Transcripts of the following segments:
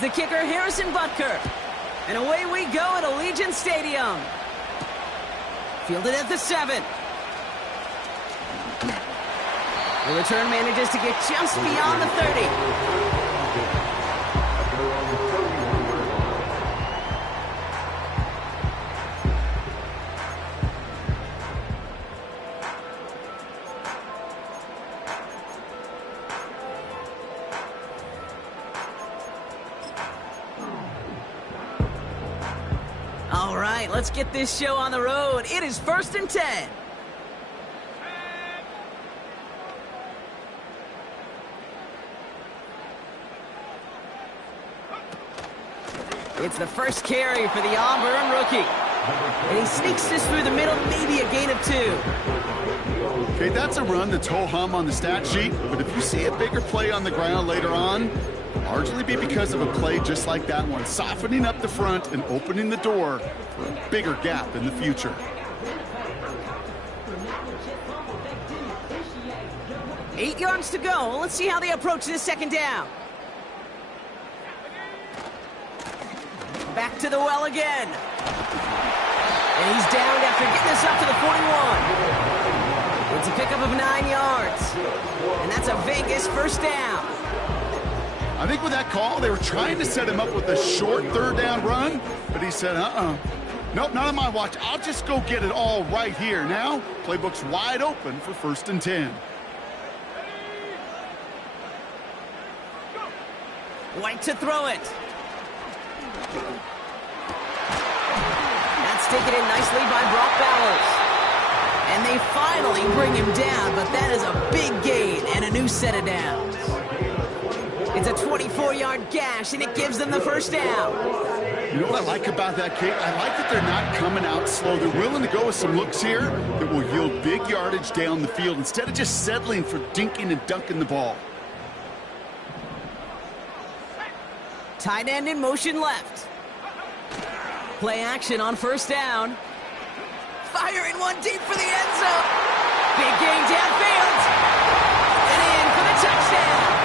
is the kicker, Harrison Butker. And away we go at Allegiant Stadium. Fielded at the 7. The return manages to get just beyond the 30. All right, let's get this show on the road. It is 1st and 10. It's the first carry for the Auburn rookie. And he sneaks this through the middle, maybe a gain of 2. Okay, that's a run that's ho-hum on the stat sheet, but if you see a bigger play on the ground later on, largely be because of a play just like that one, softening up the front and opening the door for a bigger gap in the future. Eight yards to go. Let's see how they approach this second down. Back to the well again. And he's downed after getting this up to the 41. It's a pickup of 9 yards. And that's a Vegas first down. I think with that call, they were trying to set him up with a short 3rd down run, but he said, nope, not on my watch. I'll just go get it all right here. Now, playbook's wide open for 1st and 10. White to throw it. That's taken in nicely by Brock Bowers. And they finally bring him down, but that is a big gain and a new set of downs. It's a 24-yard gash, and it gives them the first down. You know what I like about that, Kate? I like that they're not coming out slow. They're willing to go with some looks here that will yield big yardage down the field instead of just settling for dinking and dunking the ball. Tight end in motion left. Play action on 1st down. Firing one deep for the end zone. Big gain downfield. And in for the touchdown.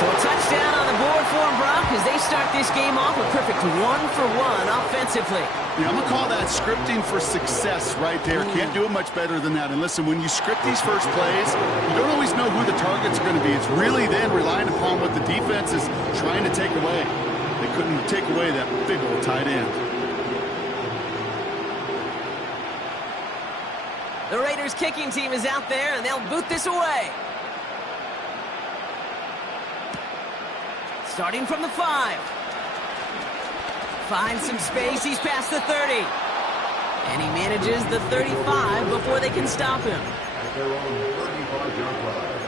So a touchdown on the board for them, Brock, as they start this game off a perfect 1-for-1 offensively. Yeah, I'm going to call that scripting for success right there. Can't do it much better than that. And listen, when you script these first plays, you don't always know who the targets are going to be. It's really then relying upon what the defense is trying to take away. They couldn't take away that big old tight end. The Raiders kicking team is out there, and they'll boot this away. Starting from the 5. Finds some space. He's past the 30. And he manages the 35 before they can stop him. At their own 35-yard line.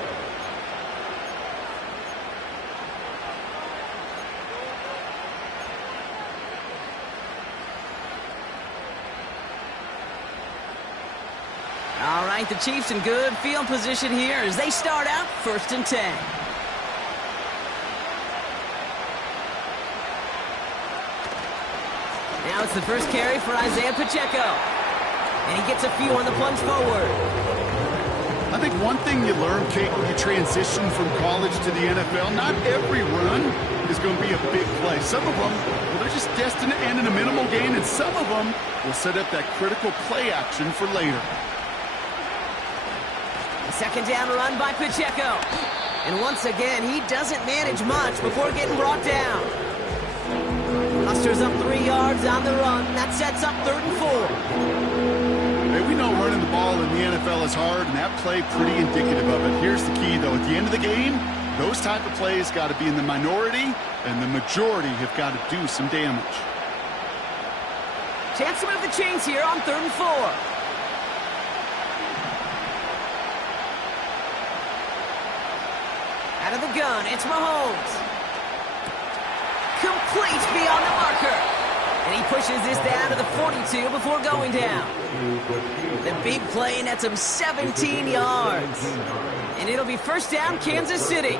All right, the Chiefs in good field position here as they start out 1st and 10. Now it's the first carry for Isaiah Pacheco. And he gets a few on the plunge forward. I think one thing you learn, Kate, when you transition from college to the NFL, not every run is going to be a big play. Some of them, well, they're just destined to end in a minimal gain, and some of them will set up that critical play action for later. Second down run by Pacheco. And once again, he doesn't manage much before getting brought down. Musters up 3 yards on the run. That sets up 3rd and 4. Hey, we know running the ball in the NFL is hard, and that play pretty indicative of it. Here's the key, though. At the end of the game, those type of plays got to be in the minority, and the majority have got to do some damage. Chance to move the chains here on 3rd and 4. Out of the gun, it's Mahomes. Complete beyond the marker. And he pushes this down to the 42 before going down. The big play nets him 17 yards. And it'll be first down, Kansas City.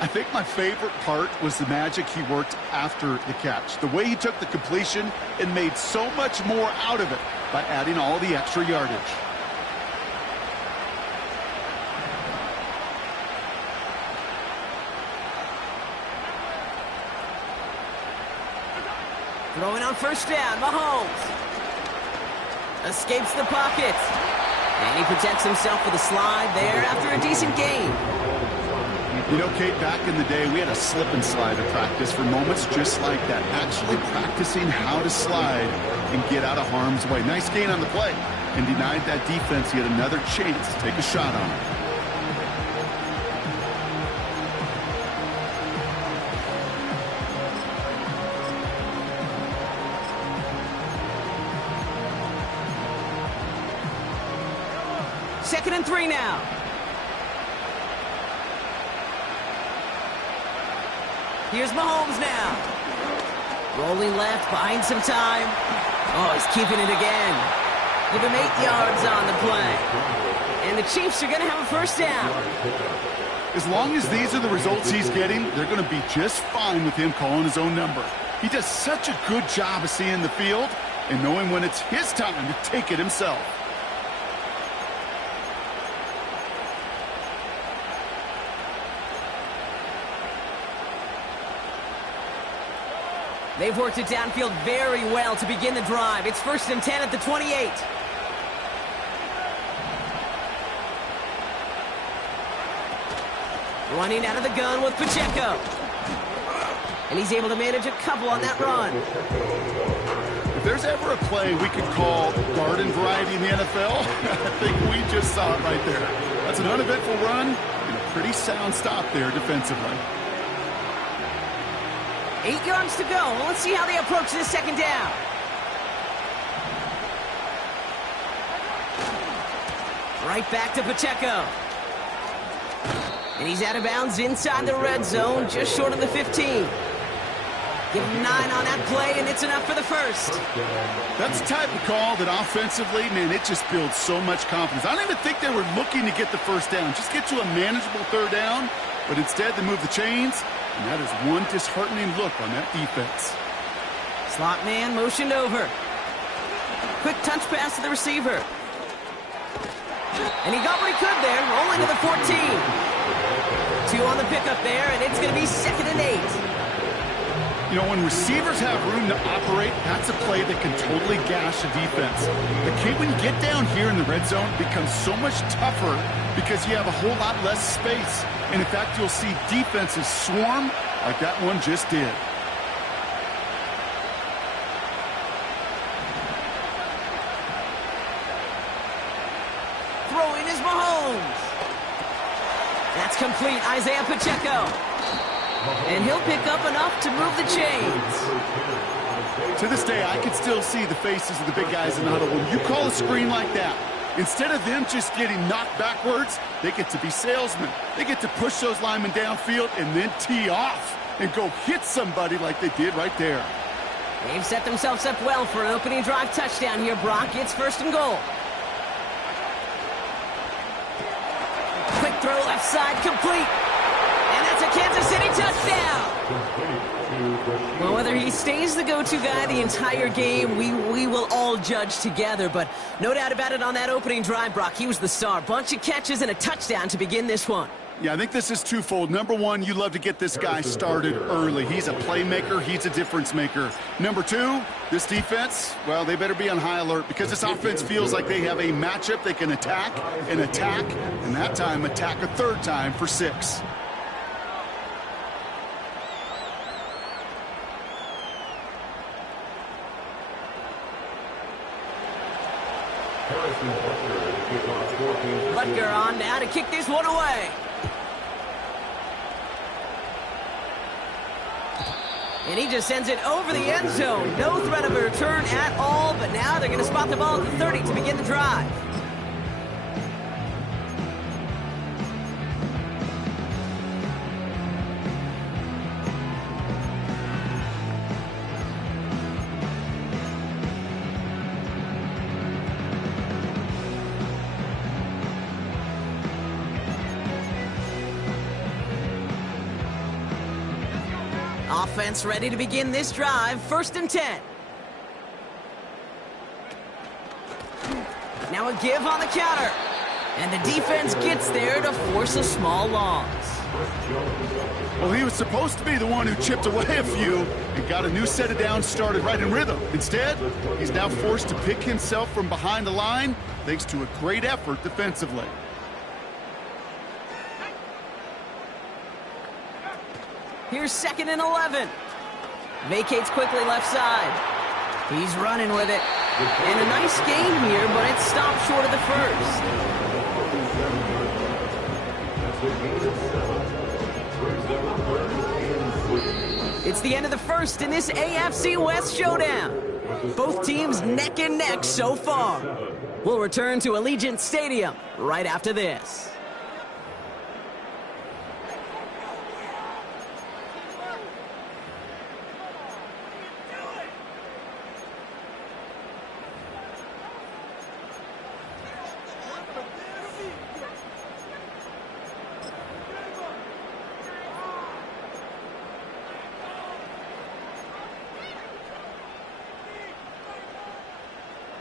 I think my favorite part was the magic he worked after the catch. The way he took the completion and made so much more out of it by adding all the extra yardage. Throwing on first down, Mahomes. Escapes the pocket. And he protects himself with a slide there after a decent gain. You know, Kate, back in the day, we had a slip and slide at practice for moments just like that. Actually practicing how to slide and get out of harm's way. Nice gain on the play. And denied that defense yet another chance to take a shot on it. Second and 3 now. Here's Mahomes now. Rolling left, buying some time. Oh, he's keeping it again. Give him 8 yards on the play. And the Chiefs are going to have a first down. As long as these are the results he's getting, they're going to be just fine with him calling his own number. He does such a good job of seeing the field and knowing when it's his time to take it himself. They've worked it downfield very well to begin the drive. It's 1st and 10 at the 28. Running out of the gun with Pacheco. And he's able to manage a couple on that run. If there's ever a play we could call garden variety in the NFL, I think we just saw it right there. That's an uneventful run and a pretty sound stop there defensively. 8 yards to go. Well, let's see how they approach this second down. Right back to Pacheco. And he's out of bounds inside the red zone, just short of the 15. Give him 9 on that play, and it's enough for the first. That's the type of call that offensively, man, it just builds so much confidence. I don't even think they were looking to get the first down. Just get to a manageable third down, but instead they move the chains. And that is one disheartening look on that defense. Slot man motioned over. Quick touch pass to the receiver. And he got what he could there, rolling to the 14. 2 on the pickup there, and it's going to be 2nd and 8. You know, when receivers have room to operate, that's a play that can totally gash a defense. But Kate, when you get down here in the red zone, it becomes so much tougher because you have a whole lot less space. And in fact, you'll see defenses swarm like that one just did. Throwing is Mahomes. That's complete, Isaiah Pacheco. And he'll pick up enough to move the chains. To this day, I can still see the faces of the big guys in the huddle. When you call a screen like that, instead of them just getting knocked backwards, they get to be salesmen. They get to push those linemen downfield and then tee off and go hit somebody like they did right there. They've set themselves up well for an opening drive touchdown here, Brock. It's 1st and goal. Quick throw left side, complete. And that's a Kansas City touchdown. Well, whether he stays the go-to guy the entire game, we will all judge together. But no doubt about it on that opening drive, Brock, he was the star. Bunch of catches and a touchdown to begin this one. Yeah, I think this is twofold. Number one, you love to get this guy started early. He's a playmaker. He's a difference maker. Number two, this defense, well, they better be on high alert because this offense feels like they have a matchup they can attack, and that time attack a third time for 6. Butker on now to kick this one away. And he just sends it over the end zone. No threat of a return at all, but now they're going to spot the ball at the 30 to begin the drive. Offense ready to begin this drive. 1st and 10. Now a give on the counter. And the defense gets there to force a small loss. Well, he was supposed to be the one who chipped away a few and got a new set of downs started right in rhythm. Instead, he's now forced to pick himself from behind the line thanks to a great effort defensively. Here's 2nd and 11. Vacates quickly left side. He's running with it. And a nice gain here, but it stopped short of the first. It's the end of the first in this AFC West showdown. Both teams neck and neck so far. We'll return to Allegiant Stadium right after this.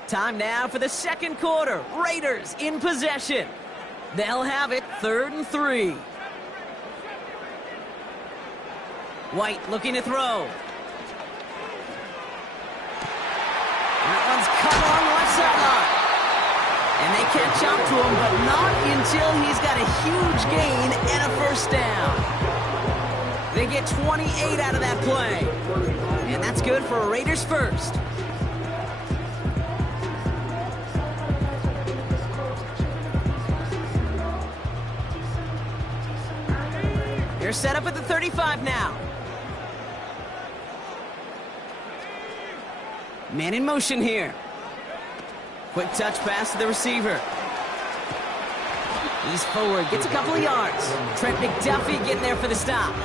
Time now for the second quarter. Raiders in possession. They'll have it 3rd and 3. White looking to throw. That one's cut on the left sideline. And they catch up to him, but not until he's got a huge gain and a first down. They get 28 out of that play. And that's good for a Raiders first. They're set up at the 35 now. Man in motion here. Quick touch pass to the receiver. He's forward, gets a couple of yards. Trent McDuffie getting there for the stop.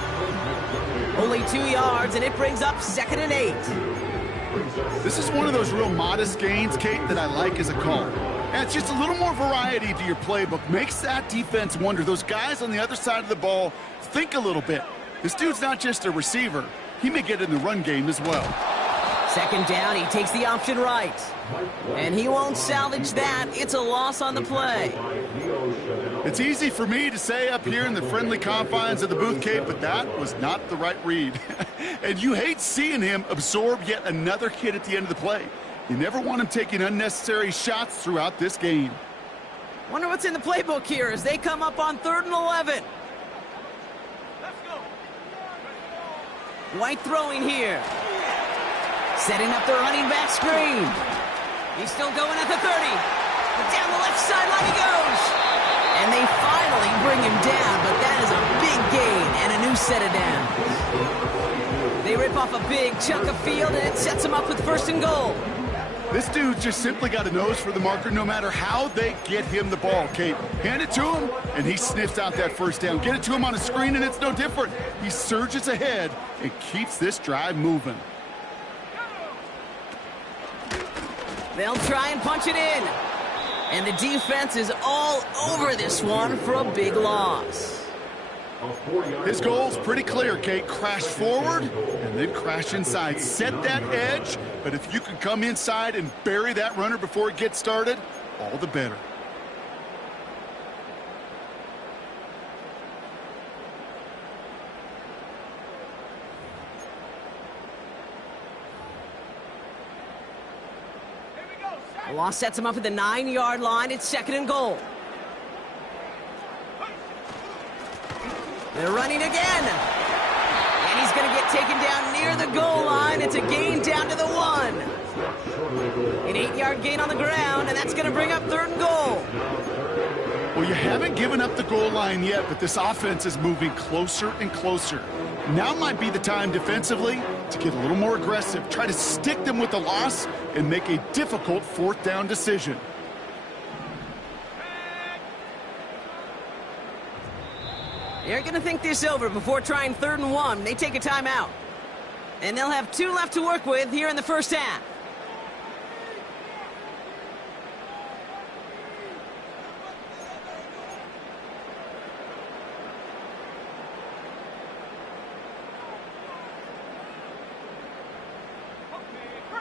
Only 2 yards, and it brings up 2nd and 8. This is one of those real modest gains, Kate, that I like as a call. And it's just a little more variety to your playbook. Makes that defense wonder. Those guys on the other side of the ball think a little bit. This dude's not just a receiver. He may get in the run game as well. 2nd down, he takes the option right. And he won't salvage that. It's a loss on the play. It's easy for me to say up here in the friendly confines of the booth, Kate, but that was not the right read. And you hate seeing him absorb yet another hit at the end of the play. You never want him taking unnecessary shots throughout this game. Wonder what's in the playbook here as they come up on 3rd and 11. White throwing here. Setting up the running back screen. He's still going at the 30. But down the left sideline he goes. And they finally bring him down, but that is a big gain and a new set of downs. They rip off a big chunk of field, and it sets them up with 1st and goal. This dude just simply got a nose for the marker no matter how they get him the ball, Kate. Hand it to him, and he sniffs out that first down. Get it to him on a screen, and it's no different. He surges ahead and keeps this drive moving. They'll try and punch it in. And the defense is all over this one for a big loss. His goal's pretty clear, Kate. Crash forward and then crash inside. Set that edge, but if you can come inside and bury that runner before it gets started, all the better. The loss sets him up at the 9-yard line. It's 2nd and goal. They're running again. And he's going to get taken down near the goal line. It's a gain down to the 1. An 8-yard gain on the ground, and that's going to bring up 3rd and goal. Well, you haven't given up the goal line yet, but this offense is moving closer and closer. Now might be the time defensively to get a little more aggressive. Try to stick them with the loss and make a difficult 4th down decision. They're going to think this over before trying 3rd and 1. They take a timeout. And they'll have 2 left to work with here in the first half.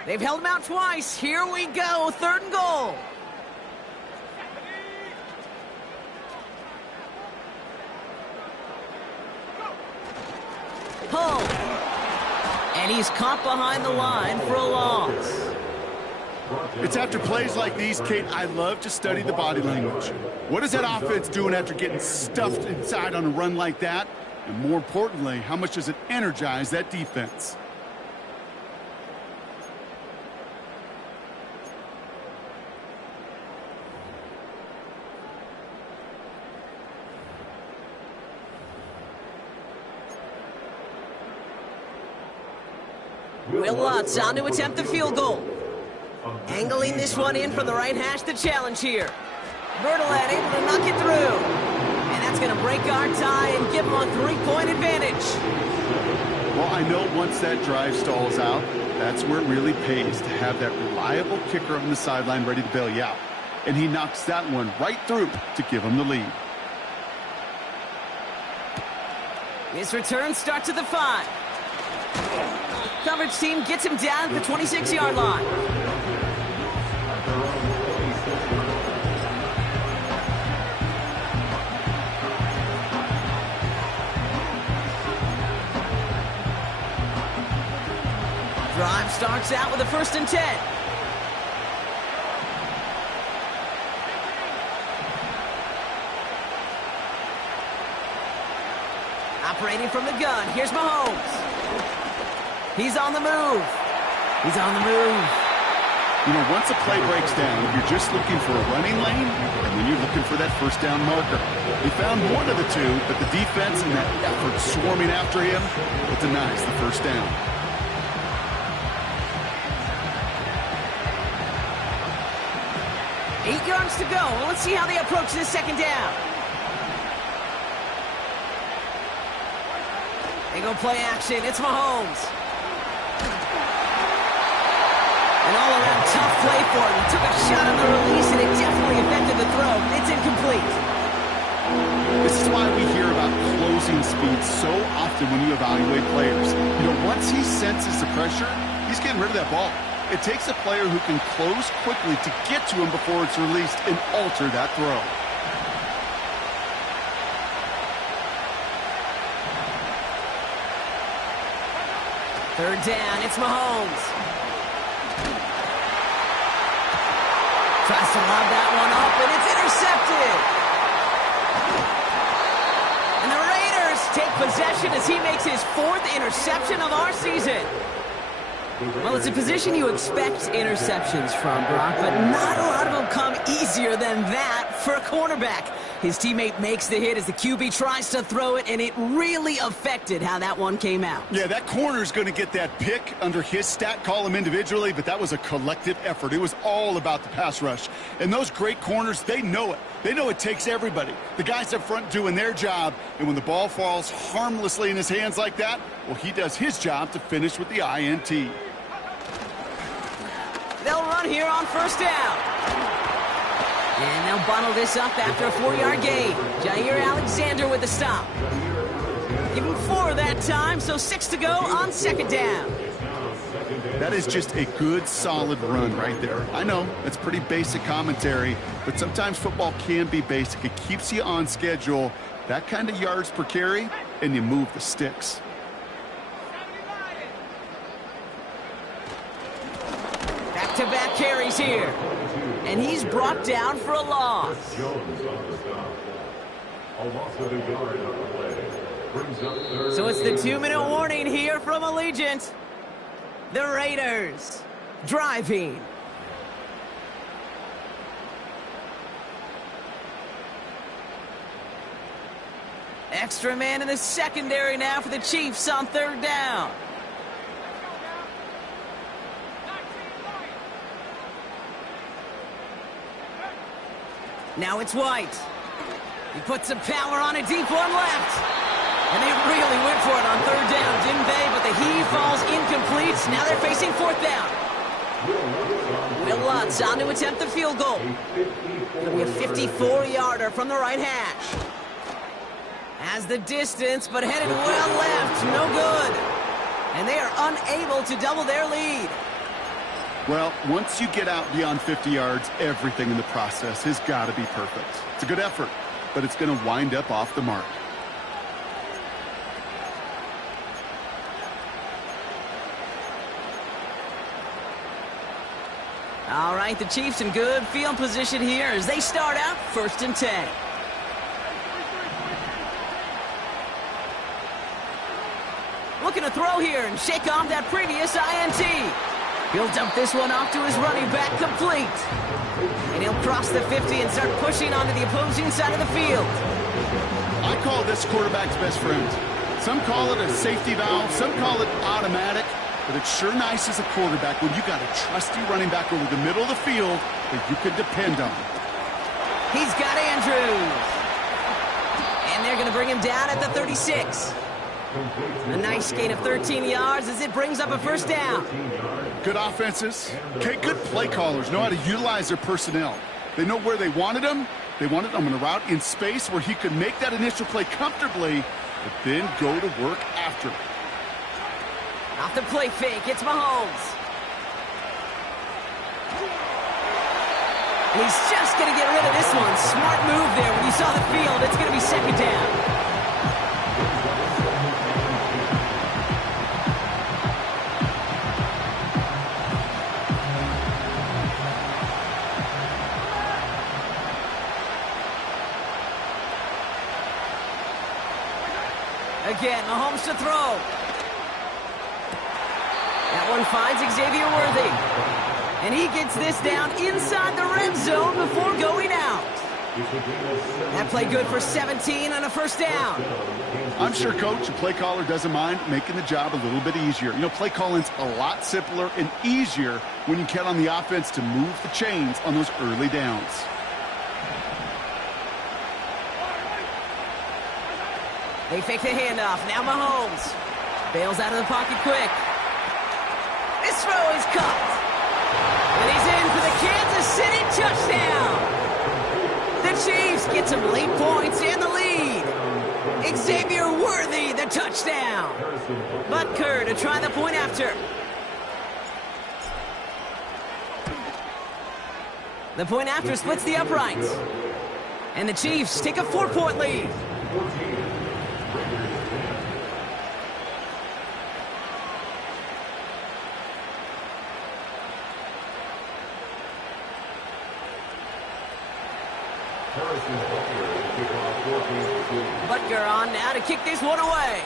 They've held him out twice. Here we go. 3rd and goal. And he's caught behind the line for a loss. It's after plays like these, Kate, I love to study the body language. What is that offense doing after getting stuffed inside on a run like that? And more importantly, how much does it energize that defense? Will Lutz on to attempt the field goal. Angling this one in from the right hash, the challenge here. Bertolet able to knock it through. And that's going to break our tie and give him a 3-point advantage. Well, I know once that drive stalls out, that's where it really pays to have that reliable kicker on the sideline ready to bail you out. And he knocks that one right through to give him the lead. His return starts at the 5. Coverage team gets him down at the 26-yard line. Drive starts out with a 1st and 10. Operating from the gun, here's Mahomes. He's on the move. He's on the move. You know, once a play breaks down, you're just looking for a running lane, and then you're looking for that 1st down marker. He found one of the two, but the defense and that effort swarming after him, it denies the 1st down. Eight yards to go. Well, let's see how they approach this 2nd down. They go play action. It's Mahomes. An all-around tough play for him. He took a shot on the release, and it definitely affected the throw. It's incomplete. This is why we hear about closing speed so often when you evaluate players. You know, once he senses the pressure, he's getting rid of that ball. It takes a player who can close quickly to get to him before it's released and alter that throw. Third down, it's Mahomes. Tries to lob that one up, and it's intercepted. And the Raiders take possession as he makes his 4th interception of our season. Well, it's a position you expect interceptions from, Brock, but not a lot of them come easier than that for a cornerback. His teammate makes the hit as the QB tries to throw it, and it really affected how that one came out. Yeah, that corner's going to get that pick under his stat column individually, but that was a collective effort. It was all about the pass rush. And those great corners, they know it. They know it takes everybody. The guys up front doing their job, and when the ball falls harmlessly in his hands like that, well, he does his job to finish with the INT. They'll run here on 1st down. And they'll bottle this up after a 4-yard gain. Jair Alexander with the stop. Give him 4 that time, so 6 to go on 2nd down. That is just a good, solid run right there. I know, that's pretty basic commentary, but sometimes football can be basic. It keeps you on schedule, that kind of yards per carry, and you move the sticks. Back-to-back carries here. And he's brought down for a loss. So it's the 2-minute warning here from Allegiant. The Raiders driving. Extra man in the secondary now for the Chiefs on 3rd down. Now it's White. He puts some power on a deep one left. And they really went for it on 3rd down, didn't they? But the heave falls incomplete. Now they're facing 4th down. Will Lutz on to attempt the field goal. It'll be a 54-yarder from the right hash. Has the distance, but headed well left. No good. And they are unable to double their lead. Well, once you get out beyond 50 yards, everything in the process has got to be perfect. It's a good effort, but it's going to wind up off the mark. All right, the Chiefs in good field position here as they start out 1st and 10. Looking to throw here and shake off that previous INT. He'll dump this one off to his running back, complete. And he'll cross the 50 and start pushing onto the opposing side of the field. I call this quarterback's best friend. Some call it a safety valve, some call it automatic. But it's sure nice as a quarterback when you got a trusty running back over the middle of the field that you can depend on. He's got Andrews. And they're going to bring him down at the 36. A nice gain of 13 yards as it brings up a 1st down. Good offenses. Okay, good play callers know how to utilize their personnel. They know where they wanted him. They wanted him on a route in space where he could make that initial play comfortably, but then go to work after. Off the play fake, it's Mahomes. And he's just going to get rid of this one. Smart move there when you saw the field. It's going to be 2nd down. Again, Mahomes to throw. That one finds Xavier Worthy. And he gets this down inside the red zone before going out. That play good for 17 on a 1st down. I'm sure coach and play caller doesn't mind making the job a little bit easier. You know, play calling's a lot simpler and easier when you count on the offense to move the chains on those early downs. They fake the handoff. Now Mahomes bails out of the pocket quick. This throw is caught. And he's in for the Kansas City touchdown. The Chiefs get some late points and the lead. Xavier Worthy, the touchdown. Butker to try the point after. The point after splits the uprights. And the Chiefs take a 4-point lead. Butker on now to kick this one away.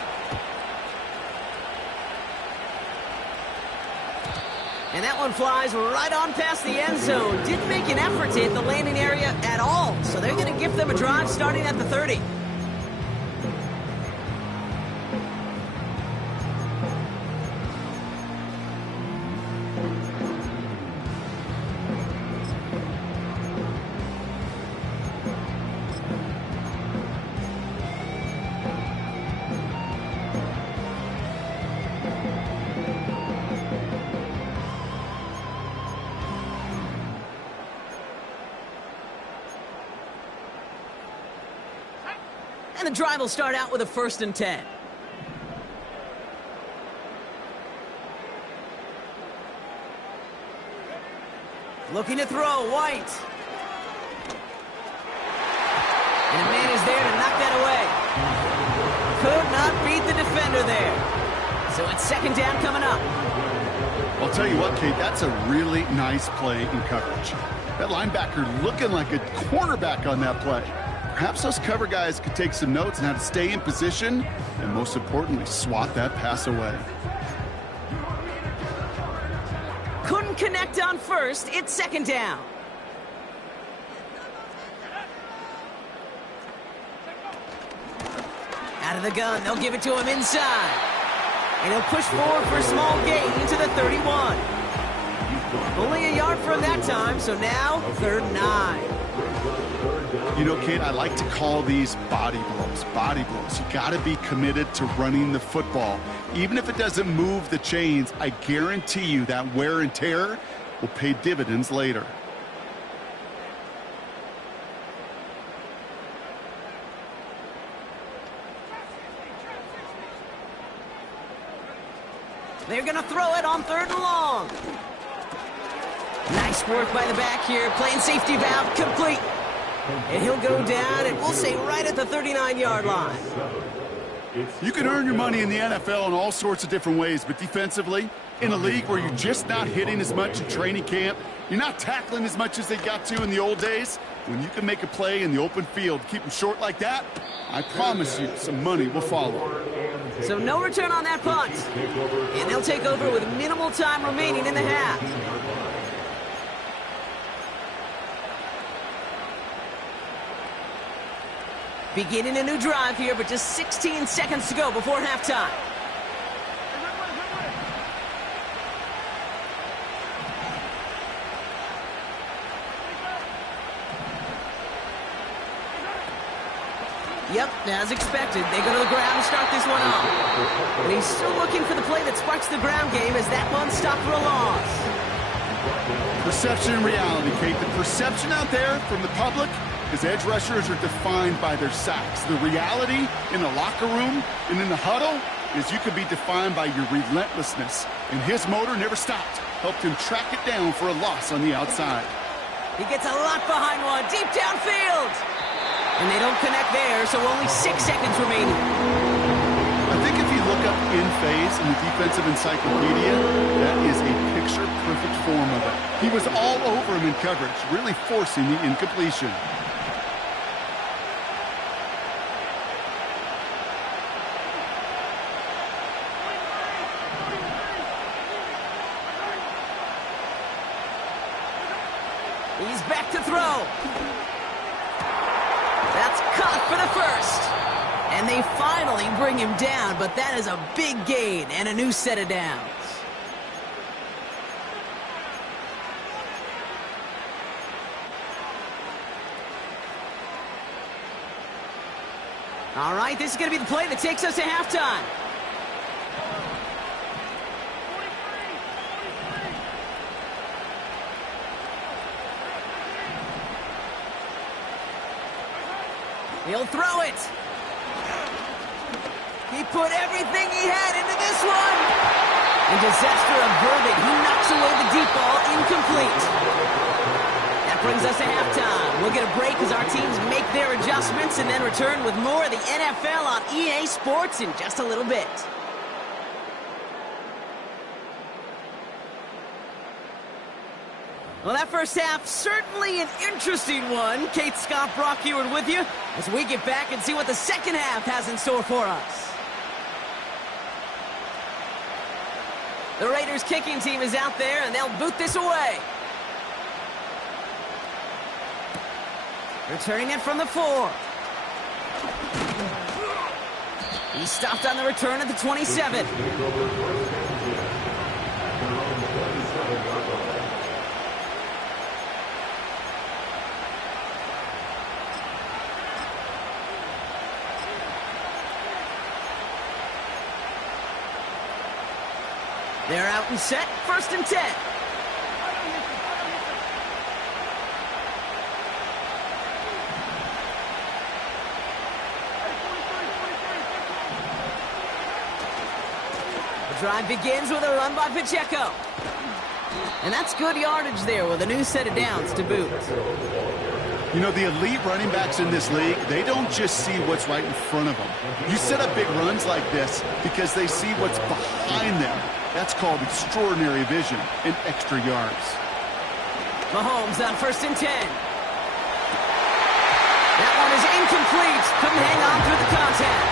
And that one flies right on past the end zone. Didn't make an effort to hit the landing area at all. So they're going to give them a drive starting at the 30. And the drive will start out with a 1st and 10. Looking to throw, White. And a man is there to knock that away. Could not beat the defender there. So it's 2nd down coming up. I'll tell you what, Kate, that's a really nice play in coverage. That linebacker looking like a cornerback on that play. Perhaps those cover guys could take some notes on how to stay in position and, most importantly, swat that pass away. Couldn't connect on 1st. It's 2nd down. Out of the gun. They'll give it to him inside. And he'll push forward for a small gain to the 31. Only a yard from that time, so now 3rd and 9. You know, Kate, I like to call these body blows. Body blows. You got to be committed to running the football. Even if it doesn't move the chains, I guarantee you that wear and tear will pay dividends later. They're going to throw it on 3rd and long. Nice work by the back here. Playing safety valve complete. And he'll go down, and we'll say right at the 39-yard line. You can earn your money in the NFL in all sorts of different ways, but defensively, in a league where you're just not hitting as much in training camp, you're not tackling as much as they got to in the old days, when you can make a play in the open field, keep them short like that, I promise you some money will follow. So no return on that punt. And they'll take over with minimal time remaining in the half. Beginning a new drive here, but just 16 seconds to go before halftime. Yep, as expected, they go to the ground to start this one off. And he's still looking for the play that sparks the ground game as that one stopped for a loss. Perception and reality, Kate. The perception out there from the public is edge rushers are defined by their sacks. The reality in the locker room and in the huddle is you could be defined by your relentlessness. And his motor never stopped. Helped him track it down for a loss on the outside. He gets a lot behind one, deep downfield. And they don't connect there, so only 6 seconds remaining. I think if you look up in phase in the defensive encyclopedia, that is a picture-perfect form of it. He was all over him in coverage, really forcing the incompletion. He's back to throw. That's caught for the first. And they finally bring him down, but that is a big gain and a new set of downs. All right, this is going to be the play that takes us to halftime. He'll throw it. He put everything he had into this one. And disaster averted. He knocks away the deep ball, incomplete. That brings us to halftime. We'll get a break as our teams make their adjustments and then return with more of the NFL on EA Sports in just a little bit. Well, that first half, certainly an interesting one. Kate Scott Brock here with you as we get back and see what the second half has in store for us. The Raiders kicking team is out there, and they'll boot this away. Returning it from the 4. He stopped on the return at the 27. They're out and set, 1st and 10. The drive begins with a run by Pacheco. And that's good yardage there with a new set of downs to boot. You know, the elite running backs in this league, they don't just see what's right in front of them. You set up big runs like this because they see what's behind them. That's called extraordinary vision and extra yards. Mahomes on 1st and 10. That one is incomplete. Couldn't hang on through the contact.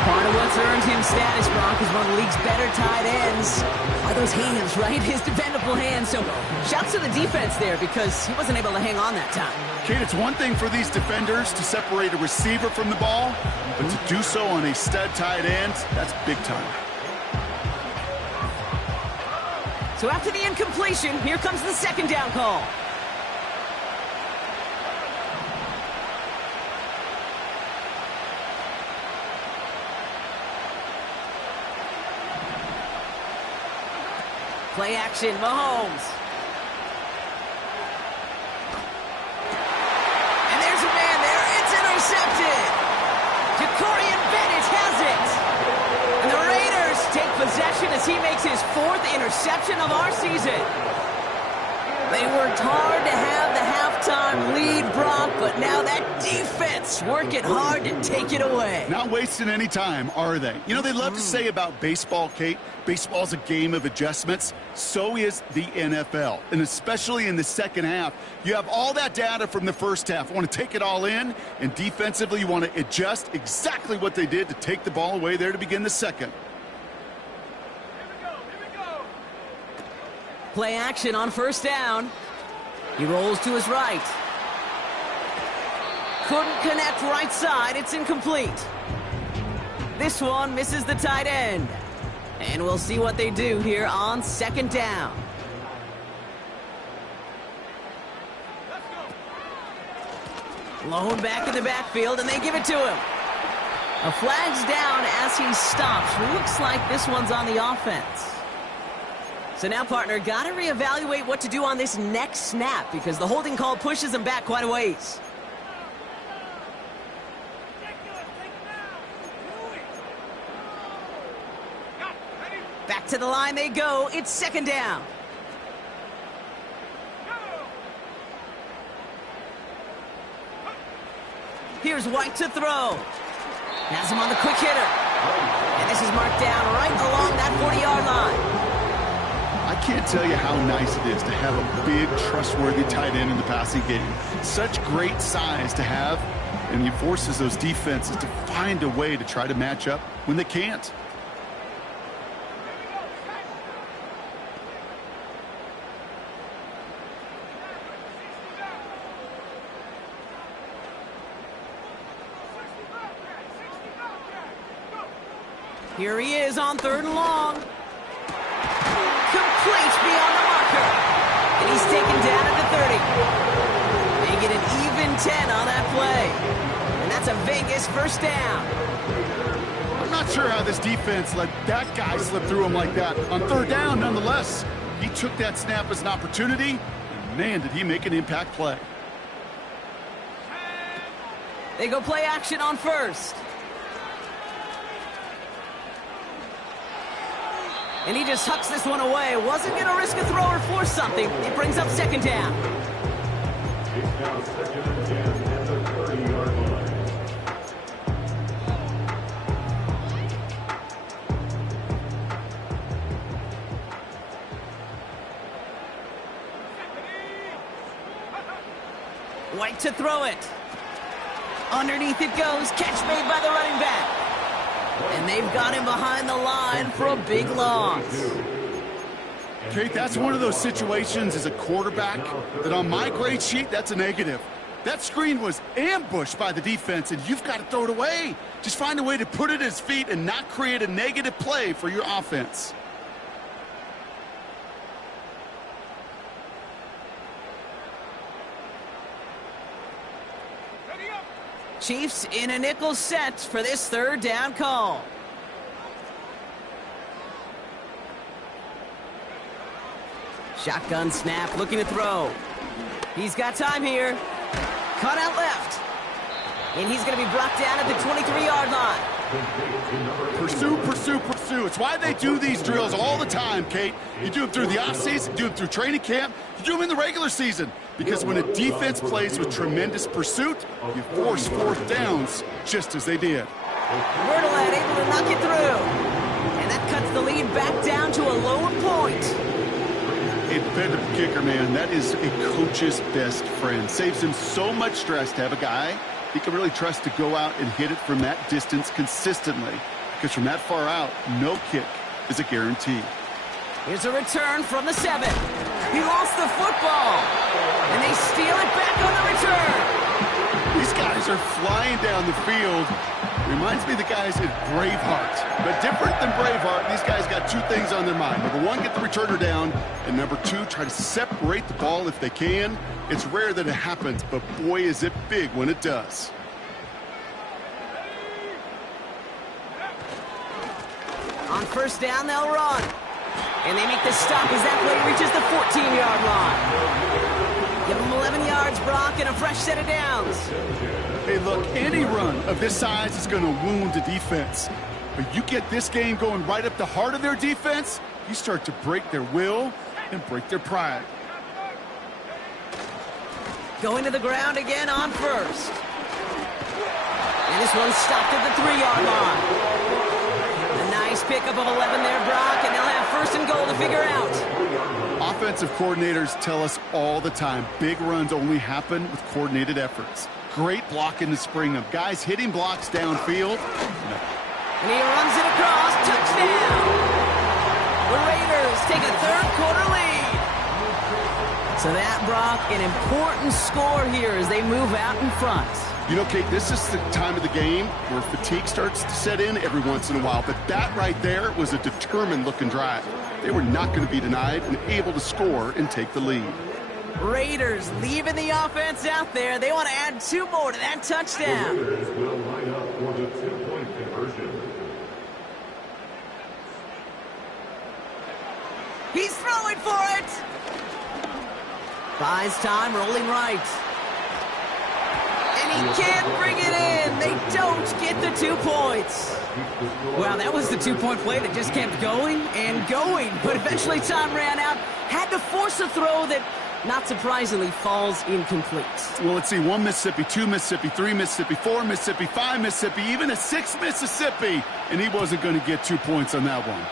Part of what's earned him status, Brock, is one of the league's better tight ends. Are those hands, right? His dependable hands. So shouts to the defense there because he wasn't able to hang on that time. Kate, it's one thing for these defenders to separate a receiver from the ball, but to do so on a stud tight end, that's big time. So after the incompletion, here comes the 2nd down call. Play action, Mahomes. And there's a man there. It's intercepted. Jacorian Bennett has it. And the Raiders take possession as he makes his 4th interception of our season. They worked hard to have the halftime lead, Brock, but now that defense working hard to take it away. Not wasting any time, are they? You know, they love to say about baseball, Kate, baseball's a game of adjustments. So is the NFL, and especially in the second half. You have all that data from the first half. You want to take it all in, and defensively you want to adjust exactly what they did to take the ball away there to begin the second. Play action on first down. He rolls to his right. Couldn't connect right side. It's incomplete. This one misses the tight end. And we'll see what they do here on second down. Lone back in the backfield, and they give it to him. A flag's down as he stops. Looks like this one's on the offense. So now, partner, got to reevaluate what to do on this next snap because the holding call pushes him back quite a ways. Back to the line they go. It's second down. Here's White to throw. Has him on the quick hitter. And this is marked down right along that 40-yard line. I can't tell you how nice it is to have a big, trustworthy tight end in the passing game. Such great size to have, and he forces those defenses to find a way to try to match up when they can't. Here he is on third and long. Complete beyond the marker. And he's taken down at the 30. They get an even 10 on that play. And that's a Vegas first down. I'm not sure how this defense let that guy slip through him like that. On third down, nonetheless, he took that snap as an opportunity. And man, did he make an impact play. They go play action on first. And he just hucks this one away. Wasn't going to risk a throw or force something. It brings up second down. It's now second and 10 at the 30-yard line. White to throw it. Underneath it goes. Catch made by the running back. And they've got him behind the line for a big loss. Kate, that's one of those situations as a quarterback that on my grade sheet, that's a negative. That screen was ambushed by the defense, and you've got to throw it away. Just find a way to put it at his feet and not create a negative play for your offense. Chiefs in a nickel set for this third down call. Shotgun snap, looking to throw. He's got time here. Cut out left. And he's going to be brought down at the 23-yard line. Pursue, pursue, pursue. It's why they do these drills all the time, Kate. You do them through the offseason, you do them through training camp, you do them in the regular season. Because when a defense plays with tremendous pursuit, you force fourth downs just as they did. Bertolet able to knock it through. And that cuts the lead back down to a lone point. A dependable kicker, man. That is a coach's best friend. Saves him so much stress to have a guy he can really trust to go out and hit it from that distance consistently. Because from that far out, no kick is a guarantee. Here's a return from the 7. He lost the football. And they steal it back on the return. These guys are flying down the field. Reminds me of the guys in Braveheart. But different than Braveheart, these guys got two things on their mind. Number one, get the returner down. And number two, try to separate the ball if they can. It's rare that it happens, but boy, is it big when it does. On first down, they'll run. And they make the stop as that play reaches the 14-yard line. Give them 11 yards, Brock, and a fresh set of downs. Hey, look, any run of this size is going to wound the defense. But you get this game going right up the heart of their defense, you start to break their will and break their pride. Going to the ground again on first. And this one's stopped at the 3-yard line. A nice pickup of 11 there, Brock, and they'll have first and goal to figure out. Offensive coordinators tell us all the time, big runs only happen with coordinated efforts. Great blocking to spring them. Guys hitting blocks downfield. And he runs it across. Touchdown! The Raiders take a third-quarter lead. So that, Brock, an important score here as they move out in front. You know, Kate, this is the time of the game where fatigue starts to set in every once in a while. But that right there was a determined-looking drive. They were not going to be denied and able to score and take the lead. Raiders leaving the offense out there. They want to add 2 more to that touchdown. The Raiders will line up for the 2-point conversion. He's throwing for it. Buys time, rolling right. And he can't bring it in. They don't get the 2 points. Wow, that was the 2-point play that just kept going and going. But eventually time ran out. Had to force a throw that, not surprisingly, falls incomplete. Well, let's see. 1 Mississippi, 2 Mississippi, 3 Mississippi, 4 Mississippi, 5 Mississippi, even a 6 Mississippi. And he wasn't going to get 2 points on that one.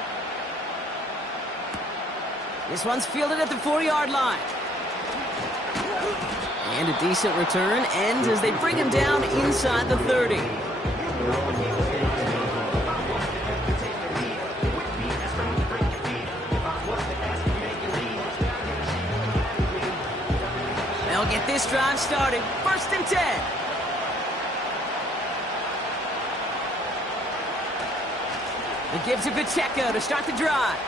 This one's fielded at the 4-yard line. And a decent return ends as they bring him down inside the 30. They'll get this drive started. 1st and 10. It gives to Pacheco to start the drive.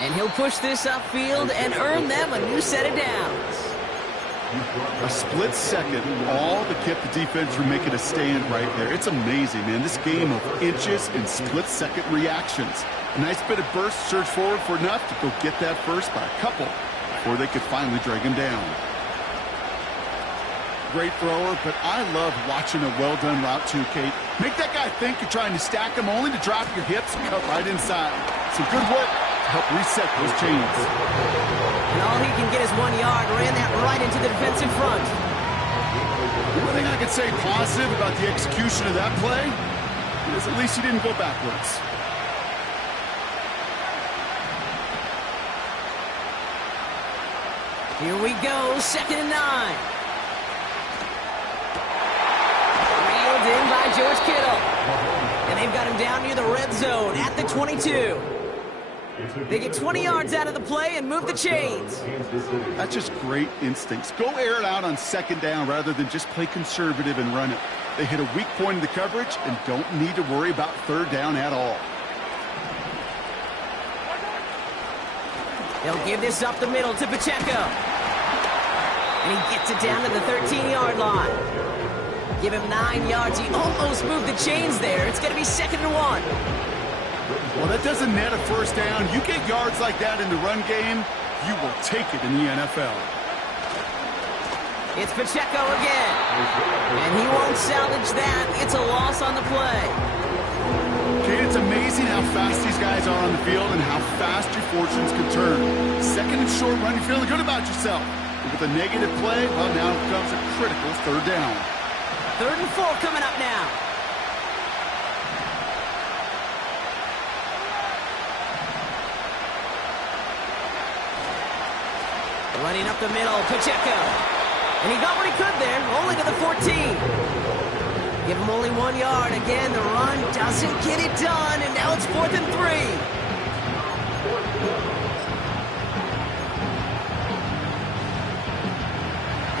And he'll push this upfield and earn them a new set of downs. A split second, all that kept the defense from making a stand right there. It's amazing, man. This game of inches and split-second reactions. A nice bit of burst, surge forward for enough to go get that first by a couple before they could finally drag him down. Great thrower, but I love watching a well-done route too, Kate. Make that guy think you're trying to stack him only to drop your hips and cut right inside. Some good work to help reset those chains. And all he can get is 1 yard, ran that right into the defensive front. The only thing I can say positive about the execution of that play is at least he didn't go backwards. Here we go, 2nd and 9. Reeled in by George Kittle. And they've got him down near the red zone at the 22. They get 20 yards out of the play and move the chains. That's just great instincts. Go air it out on 2nd down rather than just play conservative and run it. They hit a weak point in the coverage and don't need to worry about 3rd down at all. They'll give this up the middle to Pacheco. And he gets it down to the 13-yard line. Give him 9 yards. He almost moved the chains there. It's going to be 2nd and 1. Well, that doesn't net a 1st down. You get yards like that in the run game, you will take it in the NFL. It's Pacheco again. And he won't salvage that. It's a loss on the play. Kate, it's amazing how fast these guys are on the field and how fast your fortunes can turn. 2nd and short run, you're feeling good about yourself. But with a negative play, well, now comes a critical 3rd down. 3rd and 4 coming up now. Running up the middle, Pacheco. And he got what he could there, only to the 14. Give him only 1 yard. Again, the run doesn't get it done, and now it's 4th and 3.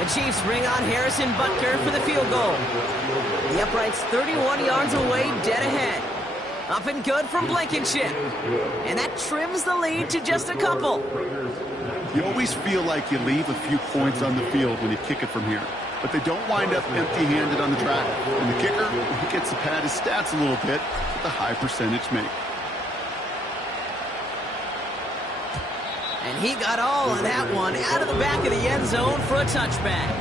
The Chiefs bring on Harrison Butker for the field goal. The upright's 31 yards away, dead ahead. Up and good from Blankenship. And that trims the lead to just a couple. You always feel like you leave a few points on the field when you kick it from here. But they don't wind up empty-handed on the track. And the kicker, he gets to pad his stats a little bit with a high percentage make. And he got all of that one out of the back of the end zone for a touchback.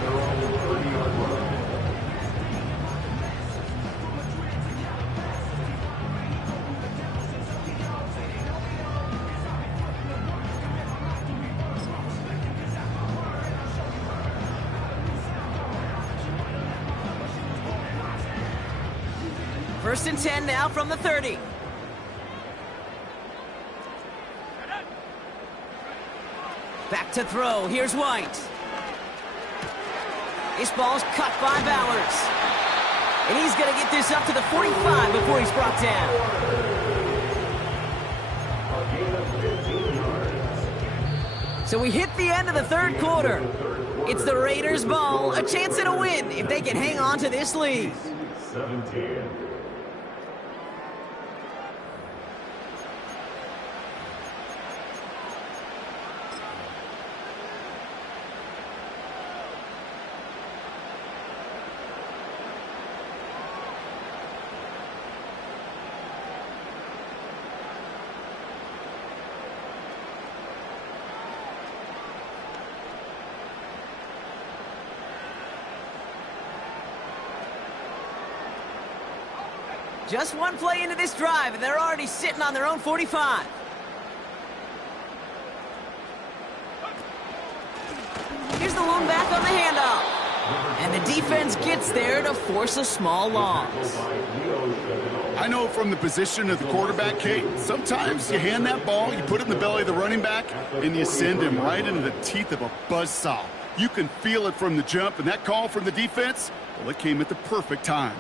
First and 10 now from the 30. Back to throw. Here's White. This ball's cut by Bowers. And he's going to get this up to the 45 before he's brought down. So we hit the end of the third quarter. It's the Raiders' ball, a chance at a win if they can hang on to this lead. 17. Just one play into this drive, and they're already sitting on their own 45. Here's the lone back on the handoff. And the defense gets there to force a small loss. I know from the position of the quarterback, Kate, sometimes you hand that ball, you put it in the belly of the running back, and you send him right into the teeth of a buzzsaw. You can feel it from the jump, and that call from the defense, well, it came at the perfect time.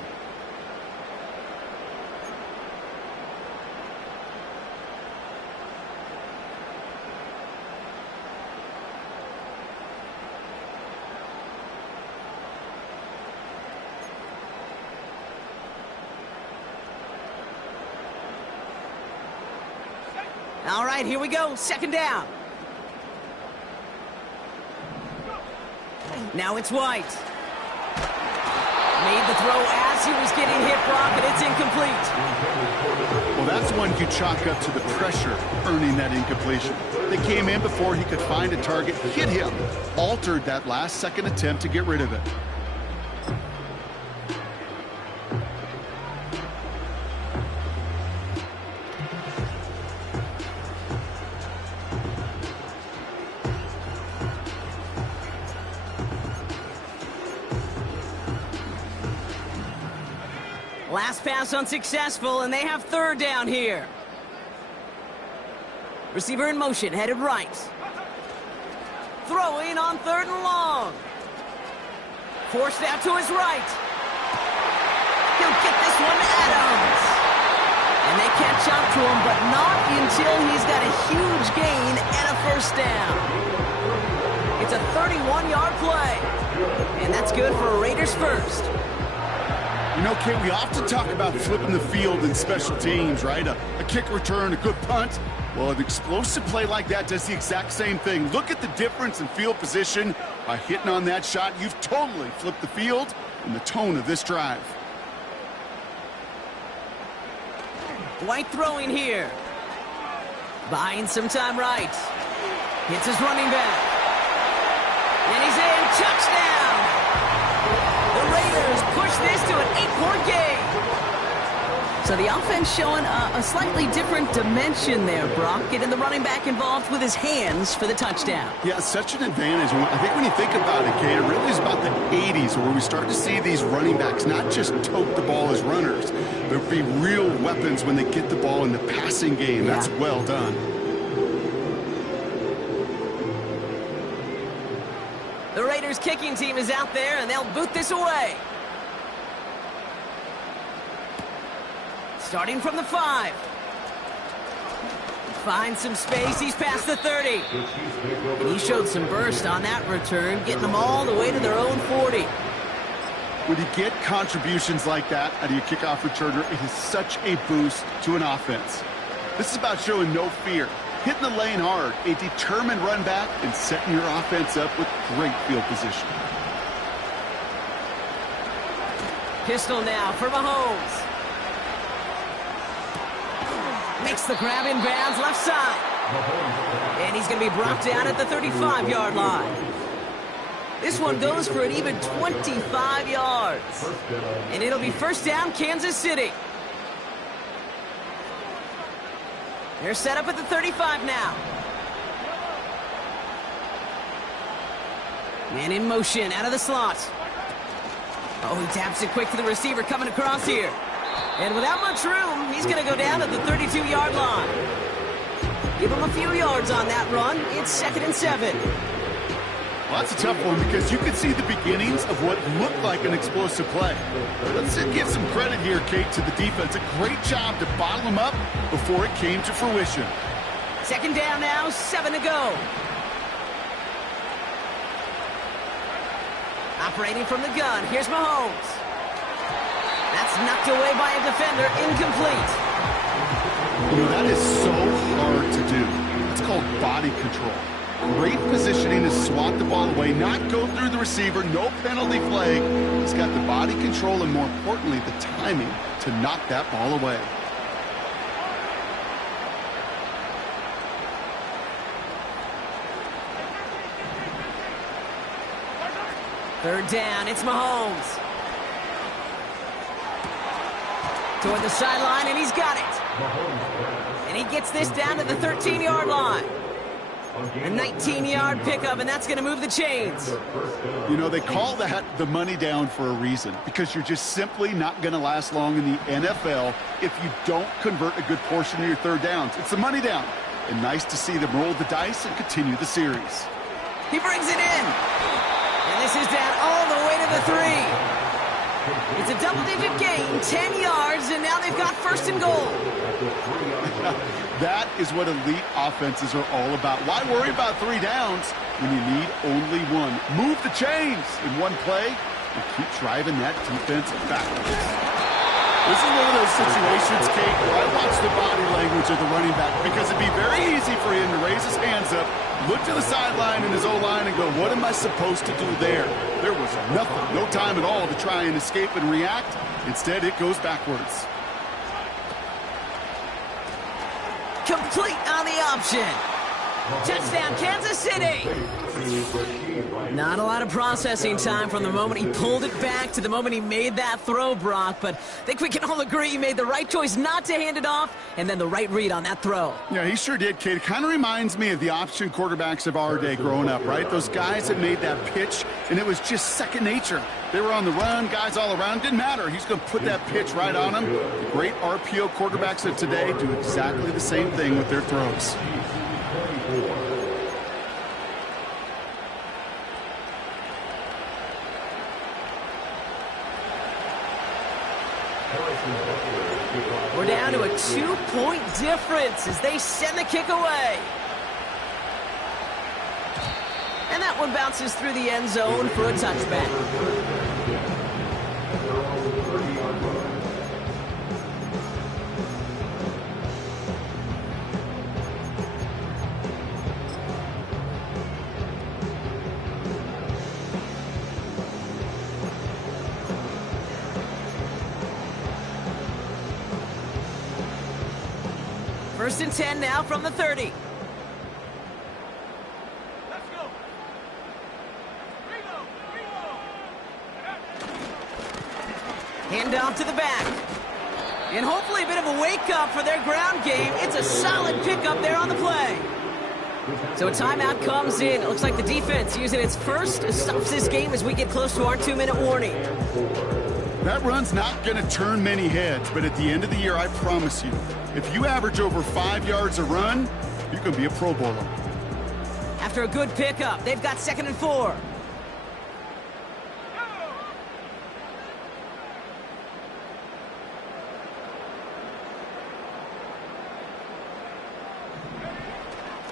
All right, here we go. Second down. Now it's White. Made the throw as he was getting hit, Brock, and it's incomplete. Well, that's one you chalk up to the pressure earning that incompletion. They came in before he could find a target, hit him, altered that last-second attempt to get rid of it. Last pass unsuccessful, and they have third down here. Receiver in motion, headed right. Throwing on third and long. Forced out to his right. He'll get this one to Adams. And they catch up to him, but not until he's got a huge gain and a first down. It's a 31-yard play. And that's good for a Raiders first. You know, Kate, we often talk about flipping the field in special teams, right? A kick return, a good punt. Well, an explosive play like that does the exact same thing. Look at the difference in field position. By hitting on that shot, you've totally flipped the field and the tone of this drive. White throwing here. Buying some time right. Hits his running back. And he's in. Touchdown! The Raiders push this to an 8-point game. So the offense showing a slightly different dimension there, Brock. Getting the running back involved with his hands for the touchdown. Yeah, such an advantage. I think when you think about it, Kate, it really is about the 80s where we start to see these running backs not just tote the ball as runners, but be real weapons when they get the ball in the passing game. Yeah. That's well done. The Raiders kicking team is out there, and they'll boot this away. Starting from the 5. Finds some space. He's past the 30. And he showed some burst on that return, getting them all the way to their own 40. When you get contributions like that out of your kickoff returner, it is such a boost to an offense. This is about showing no fear, hitting the lane hard, a determined run back, and setting your offense up with great field position. Pistol now for Mahomes. Makes the grab in bounds left side. And he's going to be brought down at the 35-yard line. This one goes for an even 25 yards. And it'll be first down, Kansas City. They're set up at the 35 now. Man in motion out of the slot. Oh, he taps it quick to the receiver coming across here. And without much room, he's going to go down at the 32-yard line. Give him a few yards on that run. It's 2nd and 7. Well, that's a tough one because you can see the beginnings of what looked like an explosive play. Let's give some credit here, Kate, to the defense. A great job to bottle him up before it came to fruition. 2nd down now, 7 to go. Operating from the gun, here's Mahomes. That's knocked away by a defender, incomplete. You know, that is so hard to do. It's called body control. Great positioning to swat the ball away, not go through the receiver, no penalty flag. He's got the body control and, more importantly, the timing to knock that ball away. Third down, it's Mahomes. Toward the sideline, and he's got it. And he gets this down to the 13-yard line. A 19-yard pickup, and that's going to move the chains. You know, they call that the money down for a reason, because you're just simply not going to last long in the NFL if you don't convert a good portion of your third downs. It's the money down. And nice to see them roll the dice and continue the series. He brings it in. And this is down all the way to the 3. It's a double-digit gain, 10 yards, and now they've got 1st and goal. That is what elite offenses are all about. Why worry about 3 downs when you need only 1? Move the chains in one play and keep driving that defense backwards. This is one of those situations, Kate, where I watch the body language of the running back, because it'd be very easy for him to raise his hands up, look to the sideline in his O-line and go, what am I supposed to do there? There was nothing, no time at all to try and escape and react. Instead, it goes backwards. Complete on the option. Touchdown, Kansas City. Not a lot of processing time from the moment he pulled it back to the moment he made that throw, Brock, but I think we can all agree he made the right choice not to hand it off, and then the right read on that throw. Yeah, he sure did, Kate. It kind of reminds me of the option quarterbacks of our day growing up, right? Those guys that made that pitch, and it was just second nature. They were on the run, guys all around. Didn't matter. He's going to put that pitch right on him. The great RPO quarterbacks of today do exactly the same thing with their throws. We're down to a 2-point difference as they send the kick away. And that one bounces through the end zone for a touchback. First and 10 now from the 30. Hand off to the back. And hopefully a bit of a wake-up for their ground game. It's a solid pickup there on the play. So a timeout comes in. It looks like the defense using its first stops this game as we get close to our 2-minute warning. That run's not going to turn many heads, but at the end of the year, I promise you, if you average over 5 yards a run, you can be a Pro Bowler. After a good pickup, they've got 2nd and 4.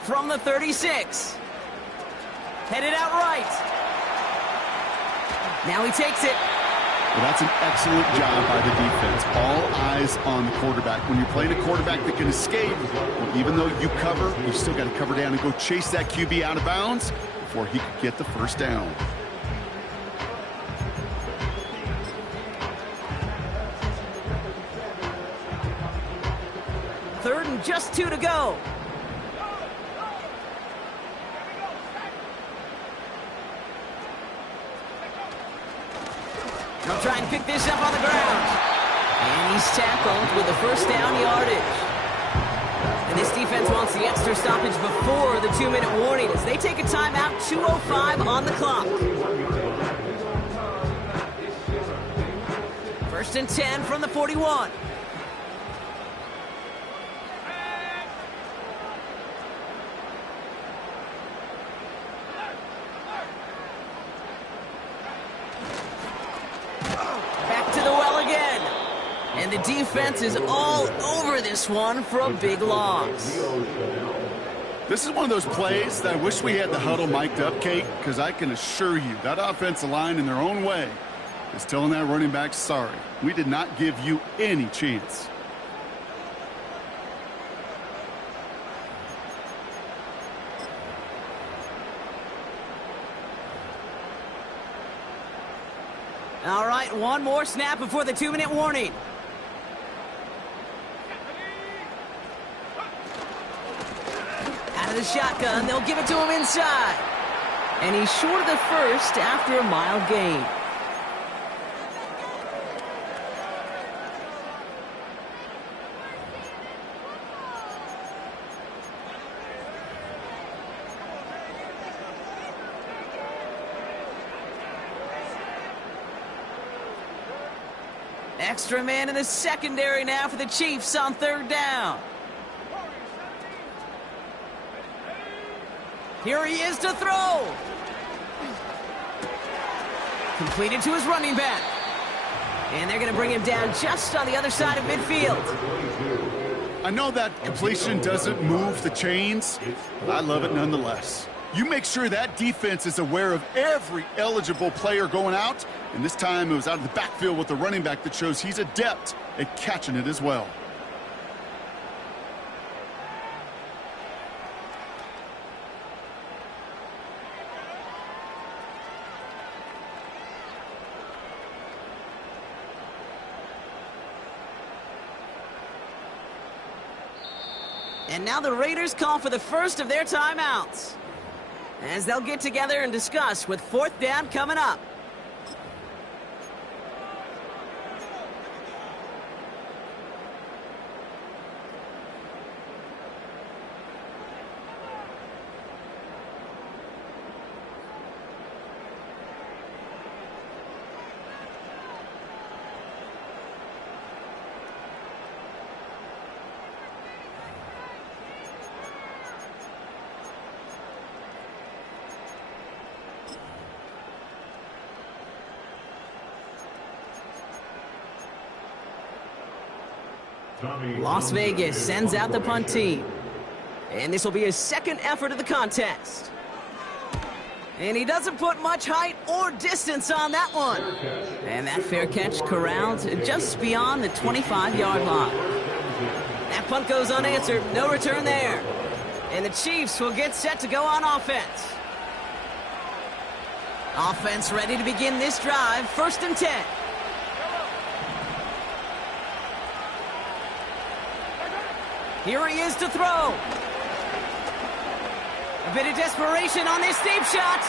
From the 36. Headed out right. Now he takes it. Well, that's an excellent job by the defense. All eyes on the quarterback. When you're playing a quarterback that can escape, well, even though you cover, you still got to cover down and go chase that QB out of bounds before he could get the first down. Third and just 2 to go. They'll try and pick this up on the ground. And he's tackled with a first down yardage. And this defense wants the extra stoppage before the 2-minute warning as they take a timeout, 2:05 on the clock. First and 10 from the 41. Back to the well again. And the defense is all over this one for a big loss. This is one of those plays that I wish we had the huddle mic'd up, Kate, because I can assure you that offensive line in their own way is telling that running back, sorry, we did not give you any chance. All right, one more snap before the 2-minute warning. Out of the shotgun, they'll give it to him inside. And he's short of the first after a mile gain. Extra man in the secondary now for the Chiefs on third down. Here he is to throw. Completed to his running back. And they're going to bring him down just on the other side of midfield. I know that completion doesn't move the chains, but I love it nonetheless. You make sure that defense is aware of every eligible player going out, and this time it was out of the backfield with the running back that shows he's adept at catching it as well. And now the Raiders call for the first of their timeouts, as they'll get together and discuss with fourth down coming up. Las Vegas sends out the punt team. And this will be his second effort of the contest. And he doesn't put much height or distance on that one. And that fair catch corralled just beyond the 25-yard line. That punt goes unanswered. No return there. And the Chiefs will get set to go on offense. Offense ready to begin this drive. First and 10. Here he is to throw. A bit of desperation on this deep shot.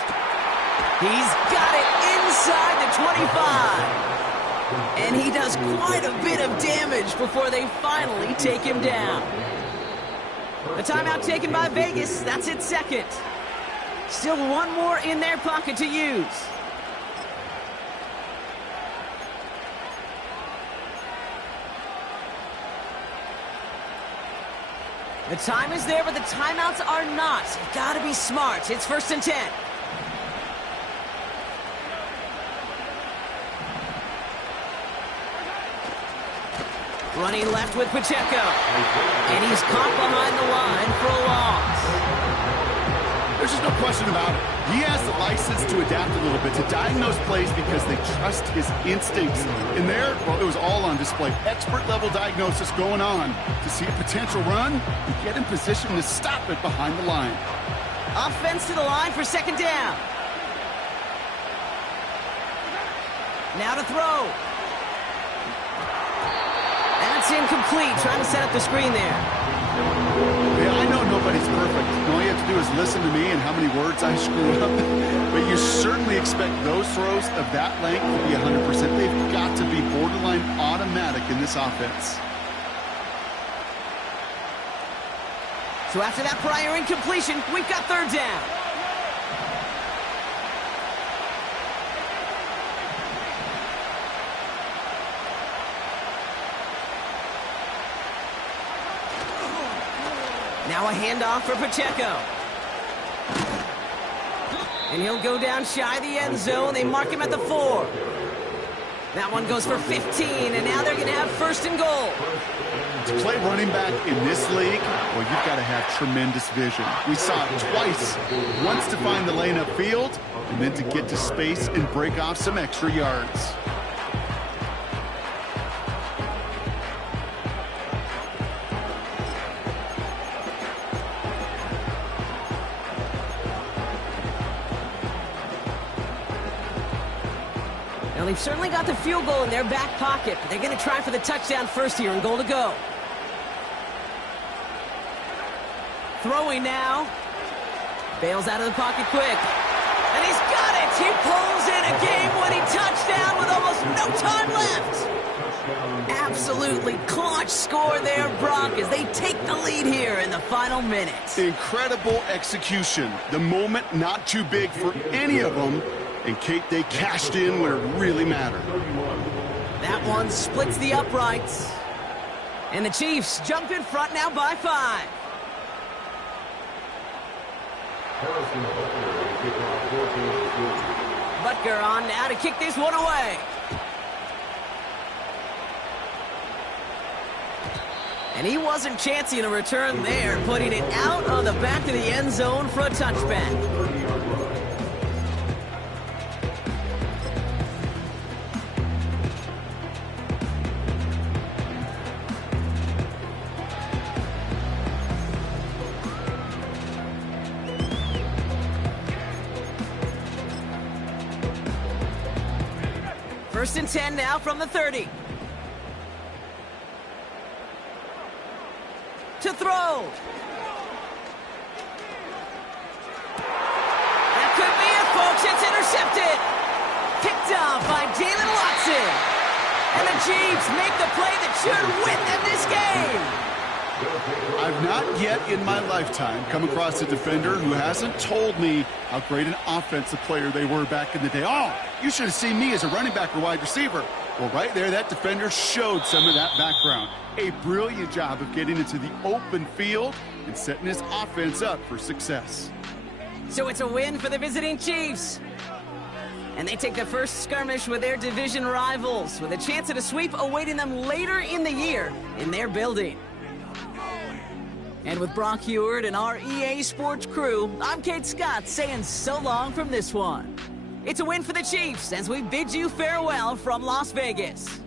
He's got it inside the 25. And he does quite a bit of damage before they finally take him down. The timeout taken by Vegas. That's its second. Still one more in their pocket to use. The time is there, but the timeouts are not. Gotta be smart. It's first and 10. Running left with Pacheco. And he's caught behind the line for a loss. There's just no question about it. He has the license to adapt a little bit, to diagnose plays because they trust his instincts. And there, well, it was all on display. Expert-level diagnosis going on to see a potential run and get in position to stop it behind the line. Offense to the line for second down. Now to throw. That's incomplete. Trying to set up the screen there. Yeah, I know nobody's perfect. All you have to do is listen to me and how many words I screw up. But you certainly expect those throws of that length to be 100%. They've got to be borderline automatic in this offense. So after that prior incompletion, we've got third down. Now a handoff for Pacheco. And he'll go down shy of the end zone. They mark him at the 4. That one goes for 15, and now they're going to have first and goal. To play running back in this league, well, you've got to have tremendous vision. We saw it twice. Once to find the lane upfield, and then to get to space and break off some extra yards. Now, they've certainly got the field goal in their back pocket, but they're going to try for the touchdown first here and goal to go. Throwing now. Bails out of the pocket quick. And he's got it! He pulls in a game-winning touchdown with almost no time left. Absolutely clutch score there, Brock, as they take the lead here in the final minute. Incredible execution. The moment not too big for any of them. And Kate, they cashed in when it really mattered. That one splits the uprights. And the Chiefs jump in front now by 5. Butker on now to kick this one away. And he wasn't chancing a return there, putting it out on the back of the end zone for a touchback. First and 10 now from the 30. To throw. That could be it, folks. It's intercepted. Picked off by Jalen Watson. And the Chiefs make the play that should win them this game. I've not yet in my lifetime come across a defender who hasn't told me how great an offensive player they were back in the day. Oh, you should have seen me as a running back or wide receiver. Well, right there, that defender showed some of that background. A brilliant job of getting into the open field and setting his offense up for success. So it's a win for the visiting Chiefs. And they take the first skirmish with their division rivals, with a chance at a sweep awaiting them later in the year in their building. And with Brock Heward and our EA Sports crew, I'm Kate Scott saying so long from this one. It's a win for the Chiefs as we bid you farewell from Las Vegas.